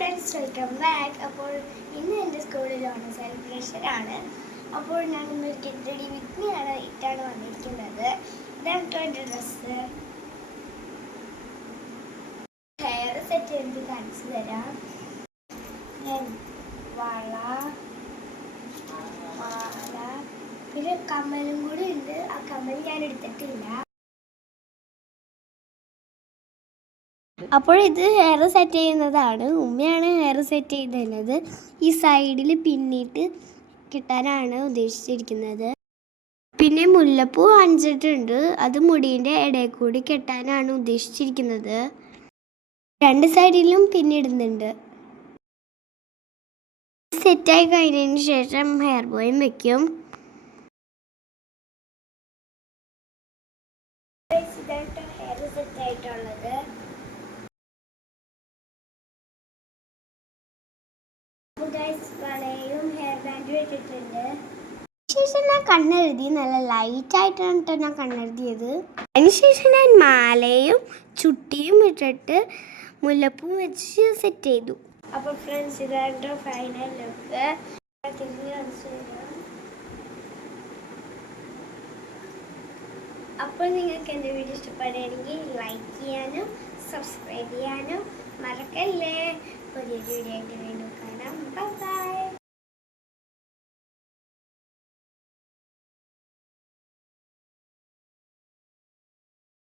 Friends, welcome back. അപ്പോൾ ഇന്ന് എൻ്റെ സ്കൂളിലാണ് സെലിബ്രേഷൻ. അപ്പോൾ ഞാൻ ഇന്നൊരു ഗെറ്റ് റെഡി വിത്ത് മീ ഇട്ടാണ് വന്നിരിക്കുന്നത്. ഇതാണ് എൻ്റെ ഡ്രസ്സ്. ഹെയർ സെറ്റ് എനിക്ക് കാണിച്ചു തരാം. ഞാൻ വള പിന്നെ കമ്മലും കൂടി ഉണ്ട്. ആ കമ്മൽ ഞാൻ എടുത്തിട്ടില്ല. അപ്പോൾ ഇത് ഹെയർ സെറ്റ് ചെയ്യുന്നതാണ്. ഉമ്മയാണ് ഹെയർ സെറ്റ് ചെയ്തിരുന്നത്. ഈ സൈഡിൽ പിന്നിട്ട് കിട്ടാനാണ് ഉദ്ദേശിച്ചിരിക്കുന്നത്. പിന്നെ മുല്ലപ്പൂ അണിച്ചിട്ടുണ്ട്. അത് മുടീൻ്റെ ഇടയിൽ കൂടി കെട്ടാനാണ് ഉദ്ദേശിച്ചിരിക്കുന്നത്. രണ്ട് സൈഡിലും പിന്നിടുന്നുണ്ട്. സെറ്റായി കഴിഞ്ഞതിന് ശേഷം ഹെയർ ബോയും വെക്കും. ഹെയർ സെറ്റ് ആയിട്ടുള്ളത് വളയും ഹെയർ ബാൻഡും ഇട്ടിട്ടുണ്ട്. ശേഷം ഞാൻ കണ്ണെഴുതി. നല്ല ലൈറ്റായിട്ടാണ് ഞാൻ കണ്ണെഴുതിയത്. അതിനുശേഷം ഞാൻ മാലയും ചുട്ടിയും ഇട്ടിട്ട് മുല്ലപ്പൂ വെച്ച് സെറ്റ് ചെയ്തു. അപ്പോൾ ഫ്രണ്ട്സ്, ഇതാണ് ഫൈനൽ ലുക്ക്. അപ്പോൾ നിങ്ങൾക്ക് എൻ്റെ വീഡിയോ ഇഷ്ടപ്പെടുകയാണെങ്കിൽ ലൈക്ക് ചെയ്യാനും സബ്സ്ക്രൈബ് ചെയ്യാനും മറക്കല്ലേ. പുതിയ വീഡിയോ ആയിട്ട് വീണ്ടും കാണാം. Bye bye.